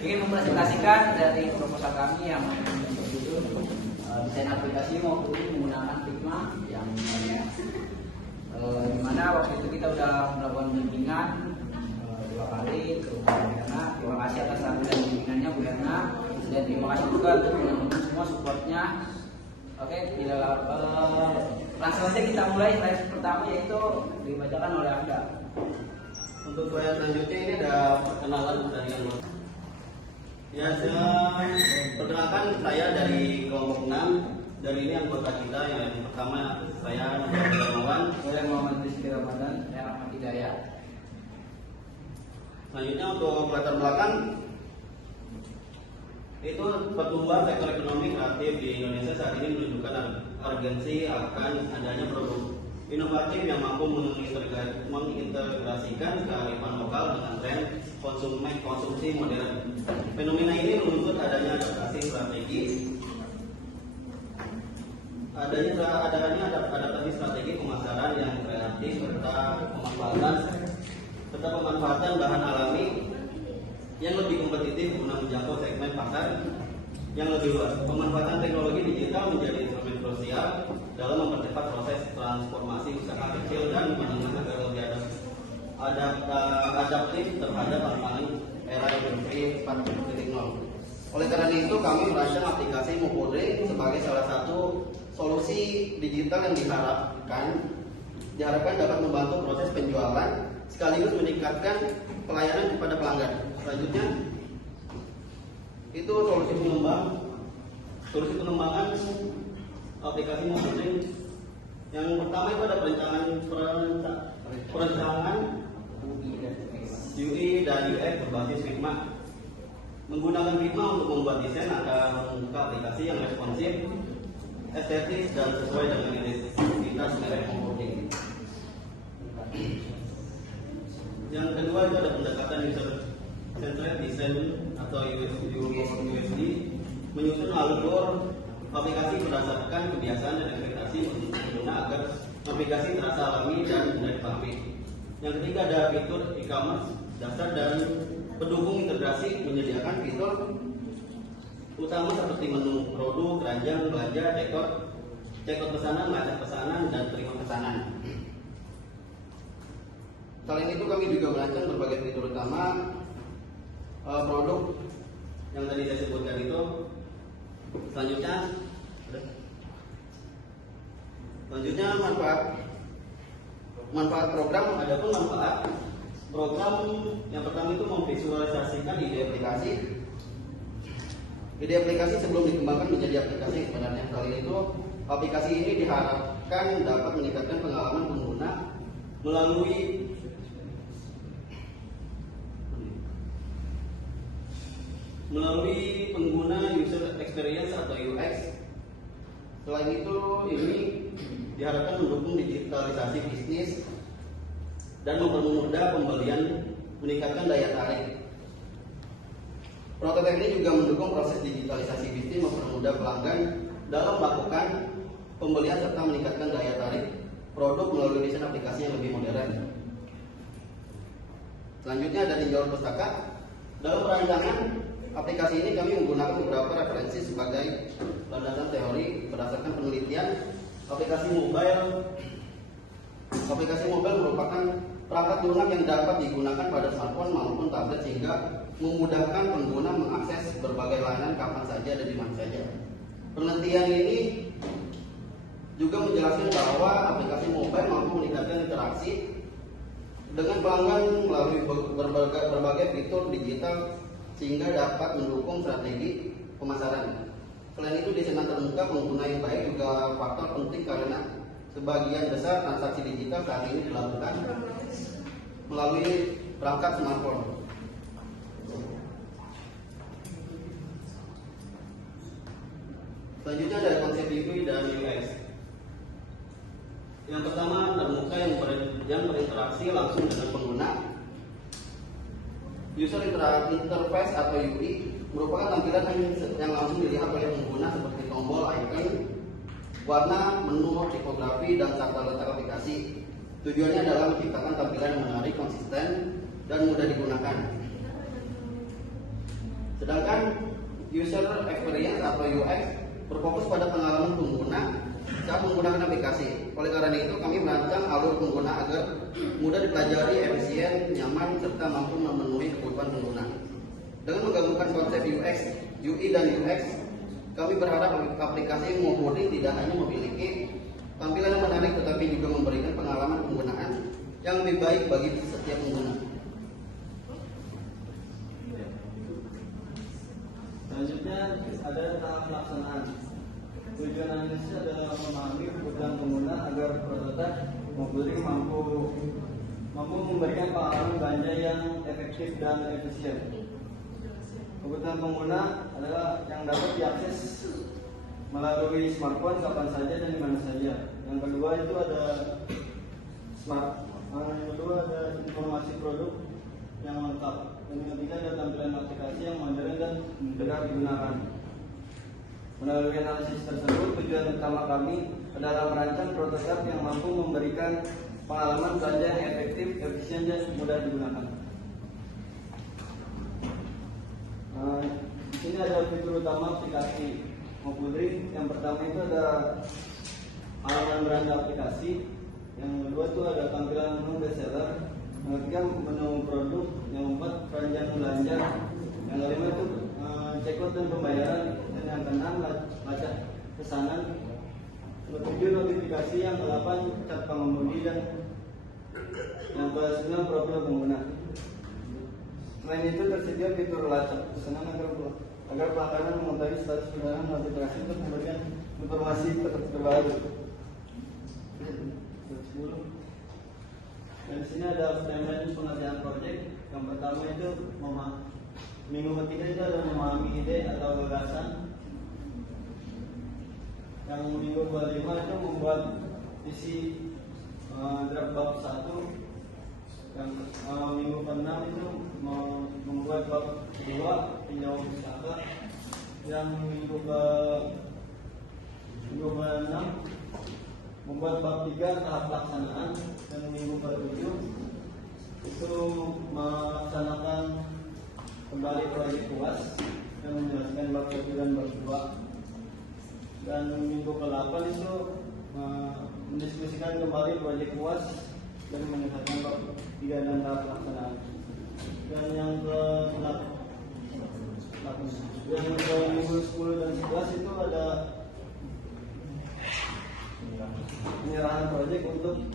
ingin mempresentasikan dari proposal kami yang berjudul desain aplikasi maupun menggunakan Figma yang dimana waktu itu kita sudah melakukan bimbingan 2 kali ke Bu Herna. Terima kasih atas sambutan bimbingannya Bu Herna, dan terima kasih juga untuk teman-teman semua supportnya. Oke, langsung saja kita mulai. Slide pertama yaitu dibacakan oleh Anda. Untuk slide selanjutnya ini ada perkenalan dari yang ya, perkenalkan saya dari kelompok 6. Dari ini anggota kita yang pertama saya Darmawan, Saya Muhammad Rizky Ramadan, saya Ahmad Hidayat. Selanjutnya untuk latar belakang itu pertumbuhan sektor ekonomi kreatif di Indonesia saat ini menunjukkan urgensi akan adanya produk inovatif yang mampu mengintegrasikan kearifan lokal dengan tren konsumsi modern. Fenomena ini menuntut adanya adaptasi strategi strategi pemasaran yang kreatif serta pemanfaatan bahan alami yang lebih kompetitif guna menjangkau segmen pasar yang lebih luas. Pemanfaatan teknologi digital menjadi instrumen krusial dalam mempercepat proses transformasi usaha kecil dan menengah agar lebih adaptif terhadap tantangan era industri 4.0. Oleh karena itu kami merancang aplikasi Mupodring sebagai salah satu solusi digital yang diharapkan dapat membantu proses penjualan sekaligus meningkatkan pelayanan kepada pelanggan. Selanjutnya itu solusi pengembangan aplikasi Mupodring. Yang pertama itu ada perencanaan UI dan UX berbasis Figma. Menggunakan Figma untuk membuat desain akan membuka aplikasi yang responsif, estetis, dan sesuai dengan identitas merek Mupodring. Yang kedua itu ada pendekatan user centered design atau USD, menyusun alur aplikasi berdasarkan kebiasaan dan ekspektasi pengguna agar aplikasi terasa alami dan mudah dipahami. Yang ketiga ada fitur e-commerce dasar dan pendukung integrasi, menyediakan fitur utama seperti menu produk, keranjang, belanja, cekot pesanan, melacak pesanan, dan terima pesanan. Selain itu kami juga merancang berbagai fitur utama produk yang tadi saya sebutkan itu. Selanjutnya manfaat program. Adapun manfaat program yang pertama itu memvisualisasikan ide aplikasi. Ide aplikasi sebelum dikembangkan menjadi aplikasi sebenarnya. Kali itu aplikasi ini diharapkan dapat meningkatkan pengalaman pengguna melalui pengguna user experience atau UX. Selain itu, ini diharapkan mendukung digitalisasi bisnis dan mempermudah pembelian, meningkatkan daya tarik. Prototipe ini juga mendukung proses digitalisasi bisnis, mempermudah pelanggan dalam melakukan pembelian serta meningkatkan daya tarik produk melalui desain aplikasi yang lebih modern. Selanjutnya ada tinjauan pustaka. Dalam perancangan aplikasi ini kami menggunakan beberapa referensi sebagai landasan teori berdasarkan penelitian. Aplikasi mobile merupakan perangkat lunak yang dapat digunakan pada smartphone maupun tablet sehingga memudahkan pengguna mengakses berbagai layanan kapan saja dan di mana saja. Penelitian ini juga menjelaskan bahwa aplikasi mobile mampu meningkatkan interaksi dengan pelanggan melalui berbagai fitur digital sehingga dapat mendukung strategi pemasaran. Selain itu, desain terbuka pengguna yang baik juga faktor penting karena sebagian besar transaksi digital saat ini dilakukan melalui perangkat smartphone. Selanjutnya ada konsep UI dan UX. Yang pertama terbuka yang berinteraksi langsung dengan pengguna. User interface atau UI merupakan tampilan yang langsung dilihat oleh pengguna seperti tombol, icon, warna, menu, tipografi, dan tata letak aplikasi. Tujuannya adalah menciptakan tampilan yang menarik, konsisten, dan mudah digunakan. Sedangkan user experience atau UX berfokus pada pengalaman pengguna saat menggunakan aplikasi. Oleh karena itu, kami merancang alur pengguna agar mudah dipelajari, efisien, nyaman, serta mampu memenuhi kebutuhan pengguna. Dengan menggabungkan konsep UX, UI, dan UX, kami berharap aplikasi Mobuding tidak hanya memiliki tampilan yang menarik, tetapi juga memberikan pengalaman penggunaan yang lebih baik bagi setiap pengguna. Selanjutnya ada tahap pelaksanaan. Tujuan analisis adalah memahami kebutuhan pengguna agar prototipe Mobuding mampu memberikan pengalaman belanja yang efektif dan efisien. Kebutuhan pengguna adalah yang dapat diakses melalui smartphone kapan saja dan di mana saja. Yang kedua itu ada informasi produk yang lengkap. Yang ketiga ada tampilan aplikasi yang modern dan mudah digunakan. Melalui analisis tersebut, tujuan utama kami adalah merancang prototipe yang mampu memberikan pengalaman belanja yang efektif, efisien, dan mudah digunakan. Di sini ada fitur utama aplikasi Mobuding. Yang pertama itu ada halaman beranda aplikasi. Yang kedua itu ada tampilan menu bestseller. Yang ketiga menu produk. Yang keempat keranjang belanja. Yang kelima itu checkout dan pembayaran. Dan yang keenam lacak pesanan. Yang ketujuh notifikasi. Yang kedelapan cat pengemudi. Dan yang ke-9 profil pengguna. Selain itu tersedia fitur lacak pesanan agar pelanggan mengetahui status pesanan notifikasi untuk memberikan informasi terbaru. Dan di sini ada timeline pengerjaan proyek. Yang pertama itu minggu ketiga itu ada memahami ide atau gagasan. Yang minggu kelima itu membuat isi draft bab 1. Yang minggu ke-6 itu membuat bab 2 tinjau pustaka. Yang minggu ke-6 membuat bab 3 tahap pelaksanaan. Dan minggu ke-7 itu melaksanakan kembali proyek UAS dan menjelaskan bab 1 dan bab 2. Dan minggu ke-8 itu mendiskusikan kembali proyek UAS dan menyelesaikan bab 3 dan tahap pelaksanaan. Dan yang minggu 10 dan 11 itu ada penyerahan proyek untuk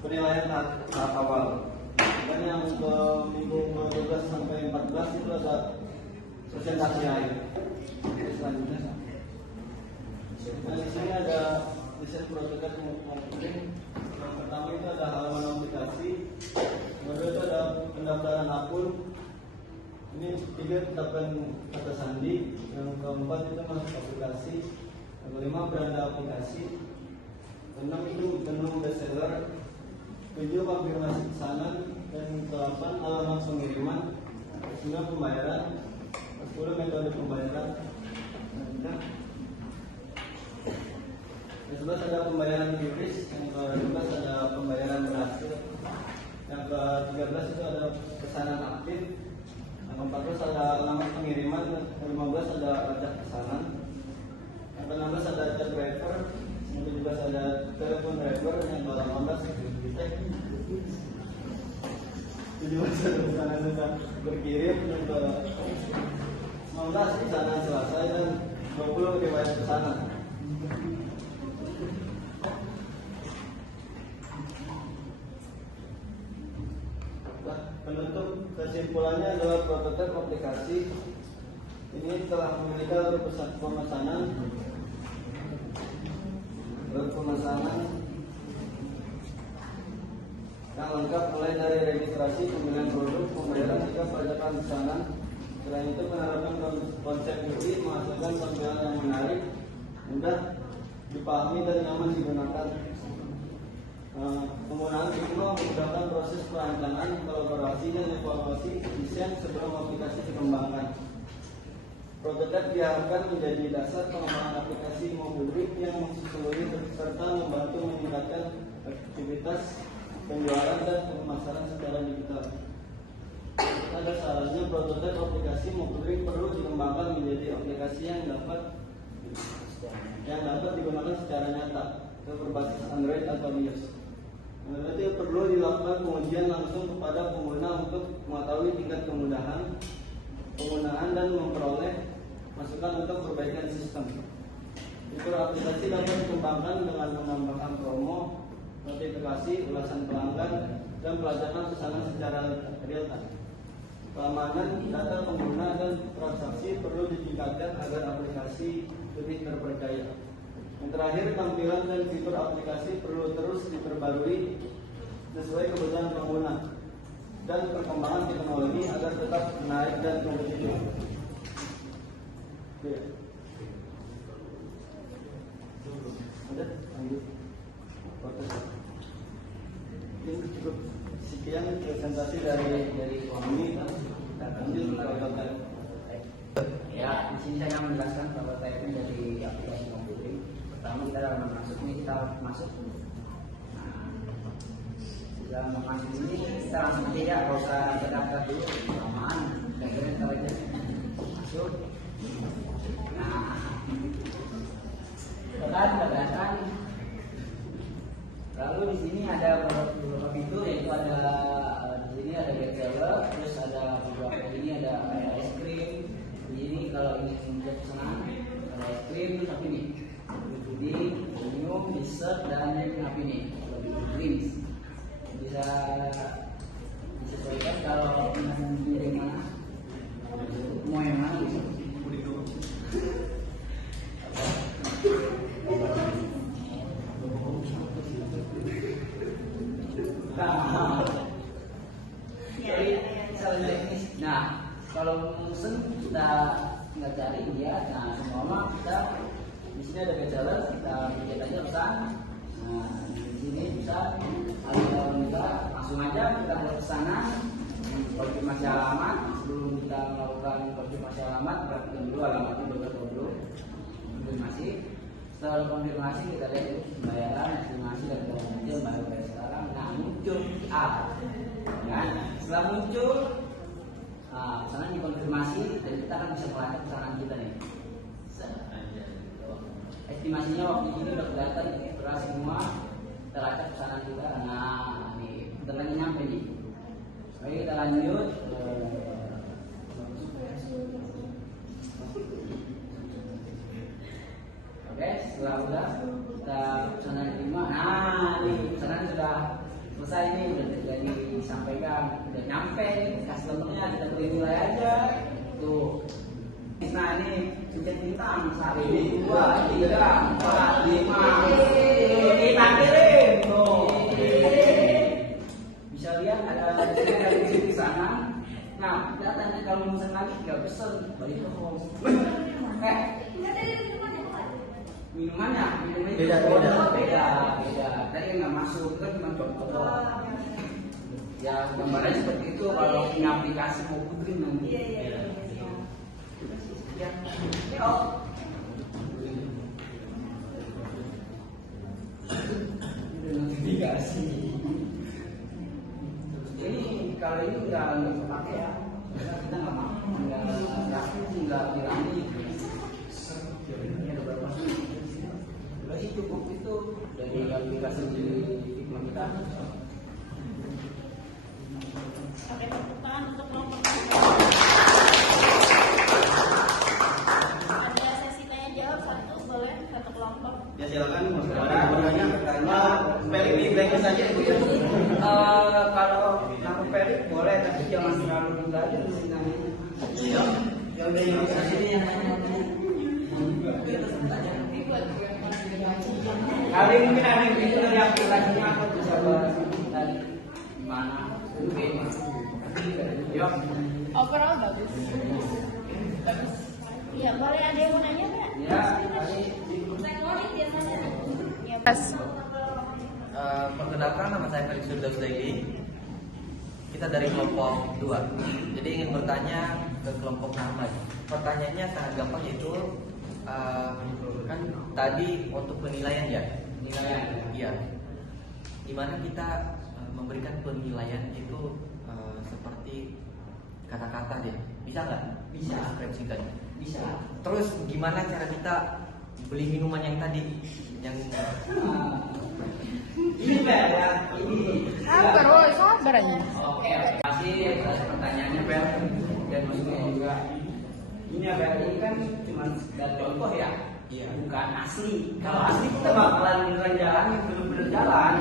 penilaian tahap awal. Dan yang ke minggu 12 sampai 14 itu ada presentasi akhir. Selanjutnya, dan di sini ada desain prototipe Mobuding. Yang pertama itu ada halaman aplikasi. Yang kedua itu ada pendaftaran akun. Ini 3 tetapkan kata sandi. Yang keempat itu masuk aplikasi. Yang kelima beranda aplikasi. 6 itu menu bestseller. 7 konfirmasi pesanan. Dan 8 alamat pengiriman. 9 pembayaran. 10 metode pembayaran. Yang 11 ada pembayaran QRIS. Yang ke-12 ada pembayaran berhasil. Yang ke-13 itu ada pesanan aktif. Yang ke-14 ada alamat pengiriman. Yang ke-15 ada lacak pesanan. Yang ke-16 ada chat driver. Yang ke-17 ada telepon driver. Yang ke-18 cek. 17 ada pesanan sudah berkirim. Yang ke-19 pesanan selesai. Dan 20 riwayat pesanan. Penutup kesimpulannya adalah prototipe aplikasi ini telah memiliki alur pemesanan yang lengkap mulai dari registrasi, pemilihan produk, pembayaran hingga perjalanan pesanan. Selain itu menerapkan konsep UI menghasilkan tampilan yang menarik, mudah dipahami dan nyaman digunakan. Penggunaan Figma memudahkan proses perancangan, kolaborasi, dan evaluasi desain sebelum aplikasi dikembangkan. Prototipe diharapkan menjadi dasar pengembangan aplikasi Mobuding yang sesungguhnya serta membantu meningkatkan aktivitas penjualan dan pemasaran secara digital. Pada sarannya prototipe aplikasi Mokuri perlu dikembangkan menjadi aplikasi yang dapat digunakan secara nyata berbasis Android atau iOS. Berarti perlu dilakukan pengujian langsung kepada pengguna untuk mengetahui tingkat kemudahan penggunaan dan memperoleh masukan untuk perbaikan sistem. Fitur aplikasi dapat dikembangkan dengan menambahkan promo, notifikasi, ulasan pelanggan, dan pelacakan pesanan secara real time. Keamanan data pengguna dan transaksi perlu ditingkatkan agar aplikasi lebih terpercaya. Yang terakhir, tampilan dan fitur aplikasi perlu terus diperbarui sesuai kebutuhan pengguna dan perkembangan teknologi agar tetap menarik dan kompetitif. Oke. Ada lanjut. Ini cukup sekian presentasi dari kami. Lanjut ke prototipe. Ya, di sini saya akan menjelaskan prototipe dari aplikasi Mokuri. Pertama kita dalam masuk. Dalam masuk ini kita langsung aja ya, kalau usah terdaftar dulu, aman. Kira-kira kita aja masuk. Nah, kelihatan. Lalu di sini ada beberapa fitur, yaitu ada di sini ada get seller, terus ada beberapa ini ada es krim. Di sini kalau ingin membuat pesanan ada es krim, terus apa ini? Puding, premium, dessert, dan apa ini? Drinks. Bisa disesuaikan kalau ingin yang mana, mau yang mana bisa. Nah, kalau mesen kita tinggal cari dia. Nah, semua kita di sini ada gejala, kita pencet aja pesan. Nah, di sini bisa kalau kita langsung aja kita buat pesanan, konfirmasi alamat. Sebelum kita melakukan konfirmasi alamat, perhatikan dulu alamatnya betul dulu. Konfirmasi. Setelah konfirmasi kita lihat pembayaran, estimasi dan kemudian bayar sekarang. Nah, muncul QR. Kan? Setelah muncul pesanan dikonfirmasi dan kita akan bisa melacak pesanan kita nih. Estimasinya waktu ini udah kelihatan terus semua, kita lacak pesanan kita. Nah, ini bentar lagi nyampe nih. Oke, kita lanjut. Oke, setelah udah kita pesanan diterima. Nah, ini pesanan sudah selesai nih, udah jadi disampaikan, udah nyampe customernya, kita beri nilai aja tuh. Nah, ini pencet bintang 1, 2, 3, 4, 5 kita kirim tuh. Bisa lihat ada di sana. Nah, kita tanya kalau mau pesen lagi nggak pesen, balik ke home. Minumannya beda. Tadi nggak masuk, kan cuma contoh doang. Ya, gambarnya seperti itu kalau punya aplikasi Mokuri nanti. Ya. Notifikasi. Ini kalau ini nggak pakai ya, karena kita nggak mau, nggak berani. Ini ada berapa sih? Berarti cukup itu dari aplikasi di kita. Pakai tepuk tangan untuk kelompok. Ada sesi tanya jawab satu, boleh satu kelompok. Ya silakan, Mas. Bertanya karena spelling di blank saja itu ya. Kalau nama Perik boleh, tapi jangan terlalu dibagi di sini. Ya udah yang di sini yang nanya. Kali mungkin ada yang itu dari aplikasinya atau bisa dari mana? Yuk. Overall bagus. Iya, boleh ada yang mau nanya nggak? Ya, tadi Teknologi biasanya. Ya, Perkenalkan, nama saya Felix Firdausdaili. Kita dari kelompok 2. Jadi ingin bertanya ke kelompok Ahmad. Pertanyaannya sangat gampang, yaitu kan tadi untuk penilaian ya. penilaian. Iya. dimana kita memberikan penilaian itu seperti kata-kata deh, bisa nggak? Bisa. Deskripsi tadi. Bisa. Terus gimana cara kita beli minuman yang tadi? Yang Ini Fer ya, ini. Sabar, woi, sabar aja. Oke, terima kasih atas pertanyaannya Fer dan maksudnya juga. Ini ya Fer, ini kan cuma sekedar contoh ya. Iya. Bukan asli. Kalau asli kita bakalan beneran jalan, bener-bener jalan.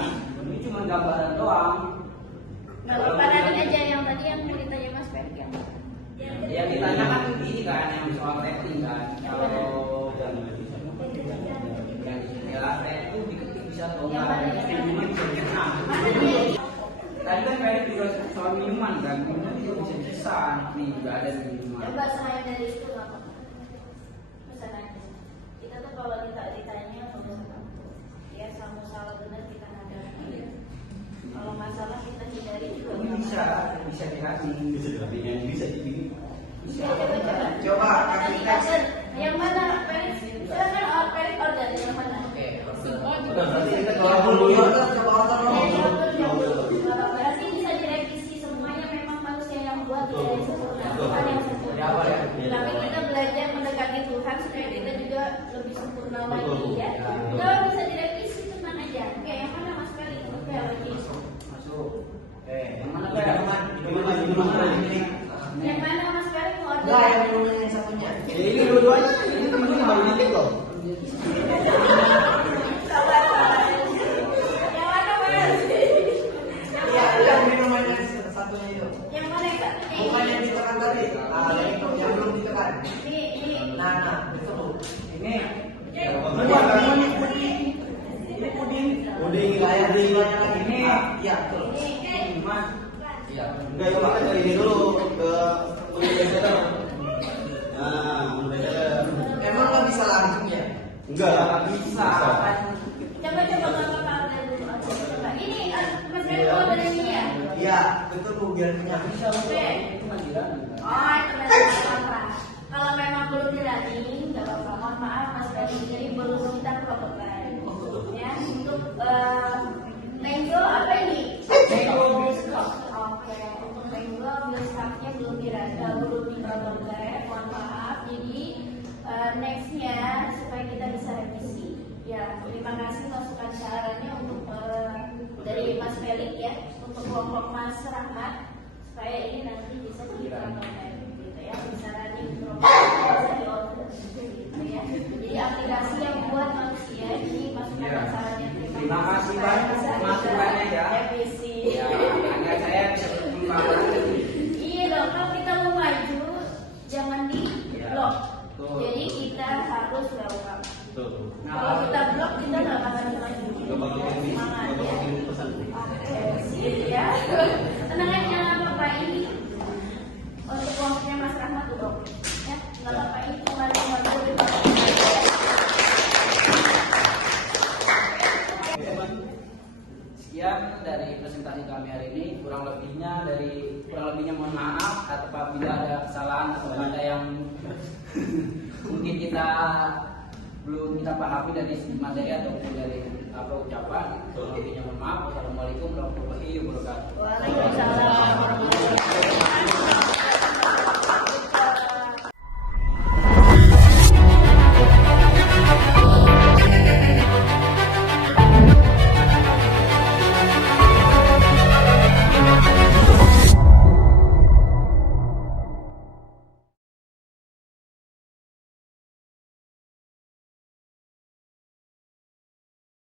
Ini cuma gambaran doang. Nggak apa-apa, nanti aja yang tadi yang mau ditanya Mas Ferry yang Yang ditanya kan ini kan yang soal rating kan. Kalau yang ya rating diketik bisa atau Yang enggak, mana? minuman bisa diketik. mana dia? Tadi kan kayak juga soal minuman kan, minuman juga bisa dipesan. Nih juga ada di minuman. Coba saya dari itu nggak apa-apa. Pesan aja. Kita tuh kalau kita ditanya kalau ya sama salah benar kita hadapi. Kalau masalah kita hindari juga. Ini bisa dikasih. Bisa dirapinya, bisa dibikin. Bisa coba. Coba Tadi kasih tes. order. Yang mana? Peris. Silakan Peris order yang mana? Oke, Udah, berarti kita coba dulu ya, coba order dulu. Berarti bisa direvisi semuanya, memang manusia yang buat tidak yang sempurna, Tuhan yang sempurna. Ya, boleh. Tapi kita belajar mendekati Tuhan supaya kita juga lebih sempurna lagi Betul. ya. Kalau bisa direvisi tenang aja. Oke, yang mana Mas Ferry? Oke, lagi. Masuk. Yang mana Tidak Fer? aman. Yang mana Mas Ferry mau order? Enggak, yang dulu yang satunya. Ya, ini dua-duanya, ini temennya baru dikit loh. Sabar, sabar. Yang mana Mas? Iya, yang minuman yang satunya itu. Yang mana yang satunya? Bukan yang ditekan tadi. Ah, yang belum ditekan. Ini. Nah, betul. Ini. Ini puding. Puding, Layar puding. banyak lagi. Ini. Iya, betul. Ini. Minuman. Iya. Enggak, ya kita dari ini dulu ke universitas. Nah, universitas. Emang nggak bisa langsung ya? Enggak. Bisa kan? Coba nggak apa-apa order dulu. Coba. Ini Mas Ferry mau order ini ya? Iya, betul Bu, biar punya. Bisa Oke. itu manggilan. Oh, itu berarti nggak apa-apa. Kalau memang belum berani, nggak apa-apa. Mohon maaf, Mas Ferry ini belum kita prototipe. Ya, untuk mango apa ini? Mango Billstock. Oke, untuk mango Billstocknya belum diprototipe. Mohon maaf. Jadi nextnya supaya kita bisa revisi. Ya, terima kasih masukan sarannya untuk dari Mas Felix ya, untuk kelompok Mas Rahmat supaya ini nanti bisa diprototipe gitu ya, misalnya bisa diorder gitu ya. Jadi aplikasi yang buat manusia ini masukan Iya. sarannya. Terima kasih Supaya banyak bisa masukannya ya. revisi. Ya, hanya saya bisa berkembang. Iya dong, kalau kita mau maju jangan di Iya. blok. Betul. Jadi kita harus welcome. Betul. Kalau kita blok kita nggak akan maju. Gak bakal ini, Semangat gak ya. bakal kirim pesan. Oke, sip ya. Tenang aja, jangan apa-apa ini. Untuk kelompoknya Mas Rahmat tuh dong. Ya, nggak apa-apa ini cuma Sekian dari presentasi kami hari ini. Kurang lebihnya mohon maaf apabila ada kesalahan atau ada yang mungkin kita belum kita pahami dari segi materi atau dari apa ucapan. Kurang lebihnya mohon maaf. Wassalamualaikum warahmatullahi wabarakatuh.